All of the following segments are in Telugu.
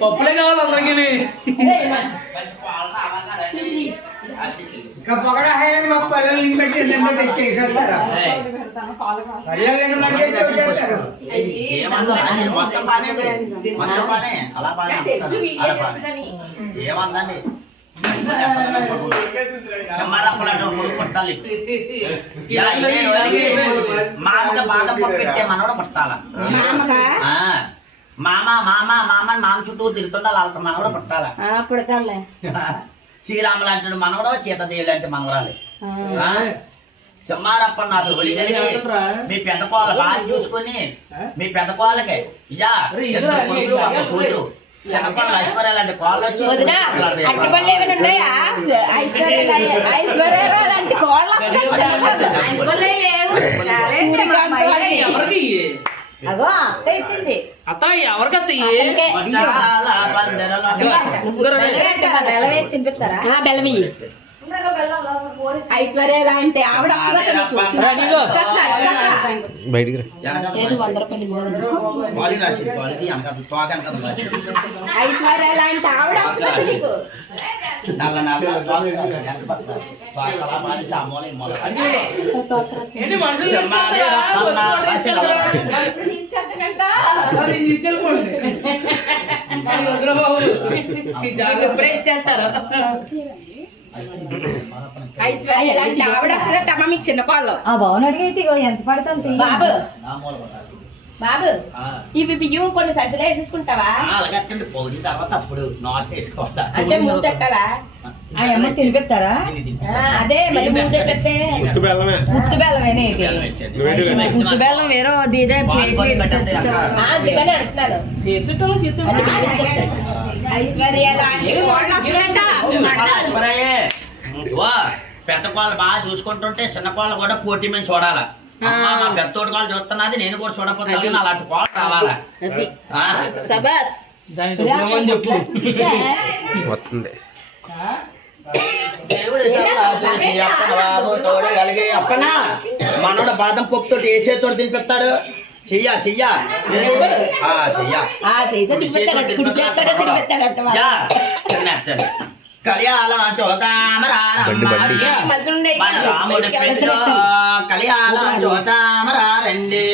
పప్పులే కావాలి అందరికి. ఇంకా పొగడ హాయని మా పిల్లలు ఇంటి పెట్టి నిన్న తెచ్చేసేస్తారా? పిల్లలు? ఏమన్నా ఏమందండి? చెమ్మారప్పలాంటి మూడు పెట్టే మామ మామ మామ మామ చుట్టూ తిరుగుతుండాలి వాళ్ళతో మనవడ పట్టాల పుడతాలే శ్రీరామ లాంటి మనవడ చీతదేవి లాంటి మనవరాలు చెమ్మారప్ప నాకు మీ పెద్ద కోళ్ళ బాగా చూసుకొని మీ పెద్ద కోళ్ళకి ఇయ్యా కూతురు చిన్నకోళ్ళ ఐశ్వర్య లాంటి కోళ్ళు వచ్చి వదినా అట్టి పళ్ళు ఏమైనా ఉన్నాయా ఐశ్వర్య ఐశ్వర్య లాంటి కోళ్ళు అగో అత్త ఇచ్చింది అత్త ఎవరికి అత్త. బెల్లం వేసి తినిపిస్తారా బెల్లం. ఐశ్వర్య లాంటి ఆవిడ. బయటికి ఐశ్వర్య లాంటి ఆవిడ తీసుకెళ్ళిపోండి. జాగ్రత్త ఇచ్చేస్తారు. ఐశ్వర్య లాంటి ఆవిడ వస్తుందట అమ్మ మీకు చిన్న కోళ్ళు. ఆ భవన్ అడిగైతే ఇగో ఎంత పడుతుంది? బాబు. బాబు ఆ. ఇవి బియ్యం కొన్ని సంచులు వేసేసుకుంటావా? ఆ, అలాగే అట్టండి. పొగిడిన తర్వాత అప్పుడు నాట్ వేసుకోవాలి అంటే మూడు పెట్టాలా? ఆ అమ్మ తినిపిస్తారా? ఆ, అదే మరి మూడు పెట్టే. ఉత్తు బెల్లమే. ఉత్తు బెల్లమేనే ఇది. ఉత్తు బెల్లం వేరే ఇదే ప్లేట్ అందుకని అంటున్నాను. చేతు. ఐశ్వర్య లాంటి కోళ్ళు వస్తుందట మరయ్యే, ఇదిగో, పెద్ద కోళ్ళు బాగా చూసుకుంటుంటే చిన్న కోళ్ళు కూడా పోటీ మేము చూడాలా. అమ్మా, మా పెద్ద తోటి కోళ్ళు చూస్తున్నది నేను కూడా చూడకపోతే అలాంటి కోళ్ళు కావాలా అది. ఆ, సబస్. దాని చెప్పమని చెప్పు? వస్తుంది. దేవుడు చాలా ఆశీర్వదించి, అప్పన బాబు తోడు కలిగి అప్పనా. మనోడు బాదం పప్పు తోటి ఏ చేతితో తినిపిస్తాడు? చెయ్యా చెయ్యా. ఆ, చెయ్యా. కళ్యాణం కళ్యాణం చూద్దామరా రండి.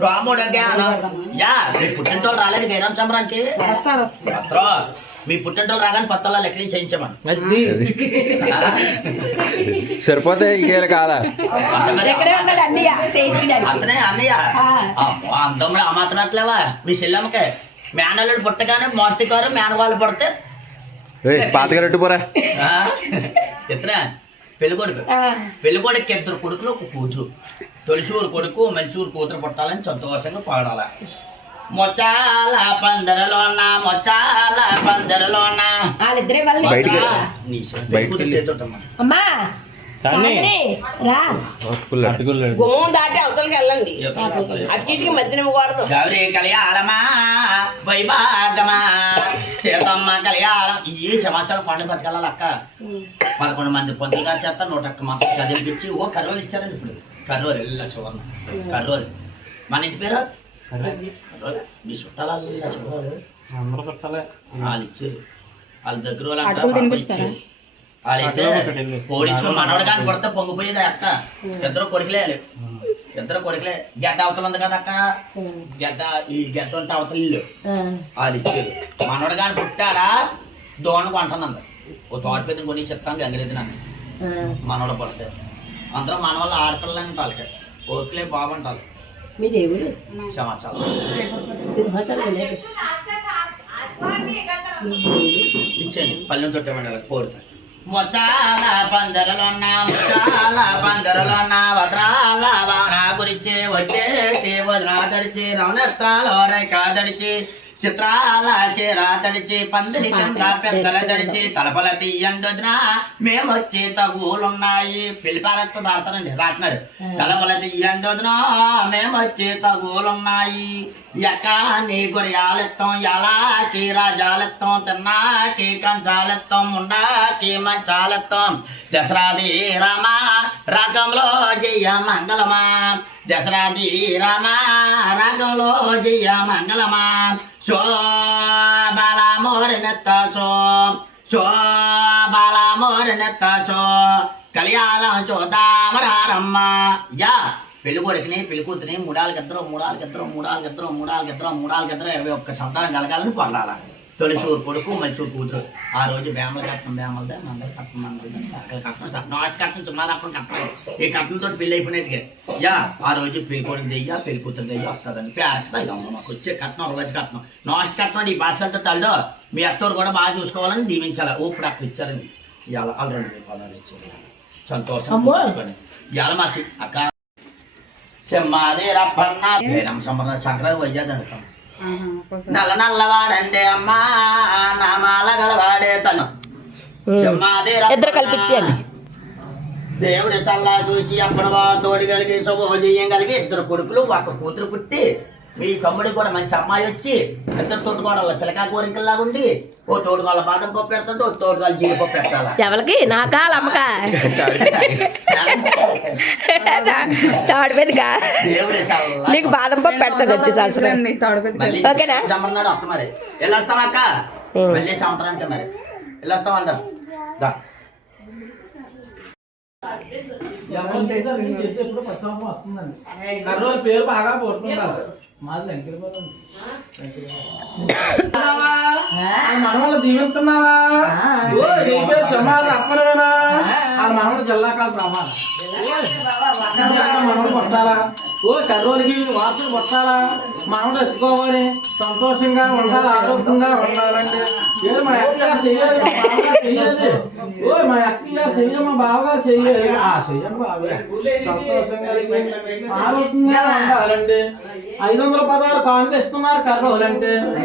రాముడి యా పుట్టింటోళ్ళు రాలేదు గైరాం సంబరానికి. మీ పుట్టింటోళ్ళు రాగానే పత్రాలు లెక్కలు చేయించమని. సరిపోతే ఇంకేలా కాదా? అతనే అన్నయ్య? ఆ. అందమ్ముడు ఆ మాత్రం అట్లేవా? మీ చెల్లమ్మకే. మేనల్లుడు పుట్టగానే మారుతి కారు మేనవాళ్ళు పుడితే ఏయ్, పాతగా రెట్టు పోరా? ఆ, ఎత్తనా. పెళ్ళి కొడుకు ఆ, పెళ్ళి కొడుకు ఇద్దరు కొడుకులు ఒక కూతురు. తొలిచూరు కొడుకు మంచూరు కూతురు పుట్టాలని సంతోషంగా పాడాల. మొచ్చాల పందరలోన మొచ్చాల పందరలోన. వాళ్ళిద్దరే బయటికి చేతి- వెళ్ళి. అమ్మా గుమ్మం దాటి అవతలకి వెళ్ళండి. అట్టింటికి మధ్యన ఇవ్వకూడదు. గౌరీ కళ్యాణమా వైభాగమా కళ్యాణం. ఈ సంవత్సరం పండుగ బతకాలి అక్క. పదకొండు మంది పొద్దులు గారు చేస్తా నూట ఒక్క మాత్రం చదివిపించి ఓ కర్రోలు ఇచ్చారండి ఇప్పుడు. కర్రోలు ఎల్ల సువర్ణ. కర్రోలు. మన ఇంటి పేరు. మీ చుట్టాల చివరు అందరూ పెట్టాలి వాళ్ళు ఇచ్చారు వాళ్ళ దగ్గర వాళ్ళు. వాళ్ళైతే వెళ్ళి. మనవడు కానీ కొడితే పొంగిపోయేది అక్క. ఇద్దరు కొడుకులే వాళ్ళు. ఇద్దరు కొడుకులే. గడ్డ అవతల ఉంది కదా అక్క. గడ్డ ఈ గడ్డ ఉంటే అవతల ఇల్లు. అది ఇచ్చారు మనవడు కానీ పుట్టాడా? దోణ కొంటున్నది. ఓ తోట పెద్ద కొని చెప్తాను గంగిరెద్దు నన్ను మనవడు పడితే అందరూ మన వాళ్ళు ఆడపిల్లని కోతులే బాగుంటారు మీ దేవుడు సమాచారం సింహాచలం వెళ్ళేది ఇచ్చేయండి పల్లెం తొట్టేమండి వాళ్ళకి కోరుతా. మొచ్చాల పందరలోన ముచ్చాల గురించి వచ్చేటి వదిన తడిచి రవనత్రాల రేఖ తడిచి చిత్రాల చీర తడిచి పందిరి కింద పెద్దల తడిచి తలపల తీయండుదిన? మేమొచ్చి తగులున్నాయి. పాడట్టు పాడతారండి రాట్నాడు తలపల తీయండుదిన? మేమొచ్చి తగులున్నాయి. ఎక్క నీ గొరియాలెత్తం ఎలాకి రాజాలెత్తం తిన్నాకి కంచాలెత్తం ఉండాకి మంచాలెత్తం దసరాది రామ రాగంలో జయ మంగళమా? దసరాది రామ రాగంలో జయ మంగళమా? శోభాల మోరినెత్త శో శోభాల మోరినెత్త శో కళ్యాణం చూద్దామరారమ్మ యా పెళ్ళి కొడుకుని పెళ్ళి కూతుని మూడాలకి ఇద్దరు మూడాలకి ఇద్దరు మూడాలకి ఇద్దరు మూడాలకి ఇద్దరు మూడాలకి ఇద్దరు ఇరవై ఒక్క సంతానం కలగాలని కొనాలి తొలిసూరు కొడుకు మలిసూరు కూతురు. ఆ రోజు బేమలు కట్టడం బేమలదే మందరు కట్టడం మందరు సర్కలు కట్టడం సర్ నాటి కట్టడం సుమారప్పని కట్టడం ఈ కట్టడంతో పెళ్ళి అయిపోయినట్టుగా. యా ఆ రోజు పెళ్ళి కొడుకు దెయ్య పెళ్ళి కూతురు దెయ్య వస్తుందని ఇదమ్మ మాకు వచ్చే కట్నం రోజు కట్నం. నాస్ట్ కట్నం ఈ భాస్కర్తో తల్లిదో మీ అత్తోరు కూడా బాగా చూసుకోవాలని దీవించాలి. ఇప్పుడు అక్కడ ఇచ్చారండి ఇవాళ వాళ్ళు రెండు పదహారు ఇచ్చారు. సంతోషం. ఇవాళ మాకు అక్క వేరం సంబరం సంక్రాంతి వయ్యాది అంటాం నల్ల నల్లవాడంటే అమ్మా నామాల గలవాడే తను. ఇద్దరు కల్పించేయండి. దేవుడి సల్లా చూసి అప్పన తోడి కలిగి శుభోజయం కలిగి ఇద్దరు కొడుకులు ఒక కూతురు పుట్టి మీ తమ్ముడు కూడా మంచి అమ్మాయి వచ్చి ఇద్దరు తోడుకోవడం చిలకా కోరికల్లాగా ఉండి ఓ తోడుకోళ్ళ బాదం పప్పు పెడుతుంటే ఓ తోడుకోళ్ళ జీడిపప్పు పెట్టాలా ఎవరికి? నాకా అమ్మకా? తాడు మీదకా? దేవుడి సల్లా నీకు బాదం పప్పు పెడతాది వచ్చే సంవత్సరం ఓకేనా? సంబరనాడు వస్తా మరి. వెళ్ళొస్తాం అక్క? మళ్ళీ సంవత్సరానికి మరి. వెళ్ళొస్తాం అంట దా. ఎప్పుడు పచ్చమప్పం వస్తుందండి. కర్రోలు పేరు బాగా పోతుంటారు మాది లంకెళ్ళిపోతుంది మనవాళ్ళు దీవిస్తున్నావా? నీ పేరు సమాధి అప్పలేనా ఆ. మనవాడు జల్లాకాలు రావాలి మనవాడు కొట్టాలా? ఓ కర్రోలికి వాసన కొట్టాలా? మనవాడు ఎత్తుకోవాలి సంతోషంగా ఉండాలి ఆరోగ్యంగా ఉండాలంటే. ఏ మా అక్క గారు చెయ్యాలి చెయ్యాలి. ఓ మా అక్క గారు చెయ్యాలి మా బావగారు చెయ్యాలి. ఆ చెయ్యండి బాబు. సంతోషంగా ఆరోగ్యంగా ఉండాలండి ఐదు వందల పదహారు కానుకలు ఇస్తున్నారు కర్రోలంటే ఓ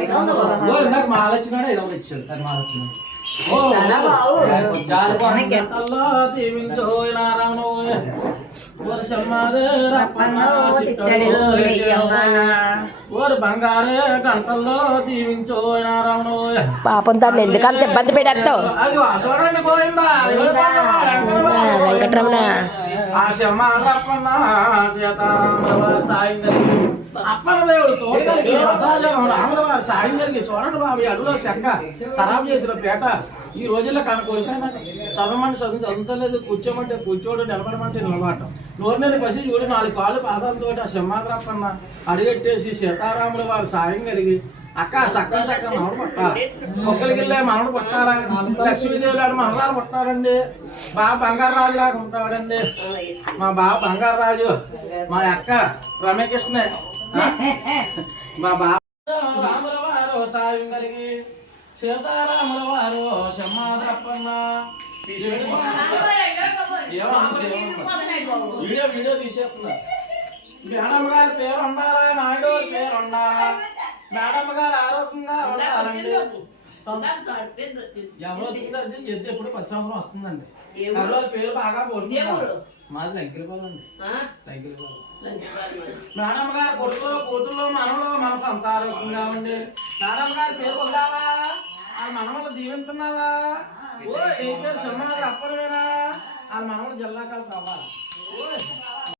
ఇందాక వచ్చినాడు ఐదు వందలు ఇచ్చాడు. వచ్చినాడు ఓ, గంటల్లో దీవించోయ్ నారాయణోయ్. పాపం తను ఎందుకు అంత ఇబ్బంది పోయిందా? వెంకటరమణ. వెంకటరమణ. ఆ శమ్మ రప్పన్న సీతారాముల వారి సాయం కలిగి అప్పన్న దేవుడు తోడు రాముల వారి సాయం కలిగి చూడండి బాబు అడుగులో చెక్క సరాబు చేసిన పేట. ఈ రోజుల్లో కనుకోరిక చదవమంటే చదువు చదువుతలేదు కూర్చోమంటే కూర్చోడు నిలబడమంటే నిలబడటం. నోరునేది పసి చూడు నాలుగు కాళ్ళు పాదాలతో ఆ సింహాద్రప్పన్న అడిగెట్టేసి సీతారాముల వారి సాయం కలిగి అక్క చక్కని చక్కని మనవడు పట్టాలి. ఒక్కరికి వెళ్ళే మనవడు పట్టాలా? లక్ష్మీదేవి లాంటి మనవరాలు పట్టారండి బాగా బంగారు రాజు లాగా ఉంటాడండి. మా బావ బంగారు రాజు మా అక్క రమ్యకృష్ణ. మా బావ రాముల వారు సాయం కలిగి సీతారాముల వారు శమ్మాదప్పన్న వీడియో వీడియో తీసేస్తున్నా. మేడం గారి పేరు ఉండాలా? నాయుడు గారి పేరు ఉండాలా? మేడం గారు ఆరోగ్యంగా ఉండాలండి. ఎవరు వచ్చిందంటే ఎద్దు ఎప్పుడు పది సంవత్సరం వస్తుందండి. కర్రోజు పేరు బాగా పోతుంది మాది లంకిరిపోలండి లంకిరిపోలం మేడం గారు కొడుకులో కూతుర్లో మనలో మన సంత ఆరోగ్యంగా ఉండి మేడం గారి పేరు ఆ మనవలు దీవిస్తున్నావా ఓ నీ పేరు? సినిమా అప్పలేనా ఆ మనవలు జిల్లా కాదు కావాలి.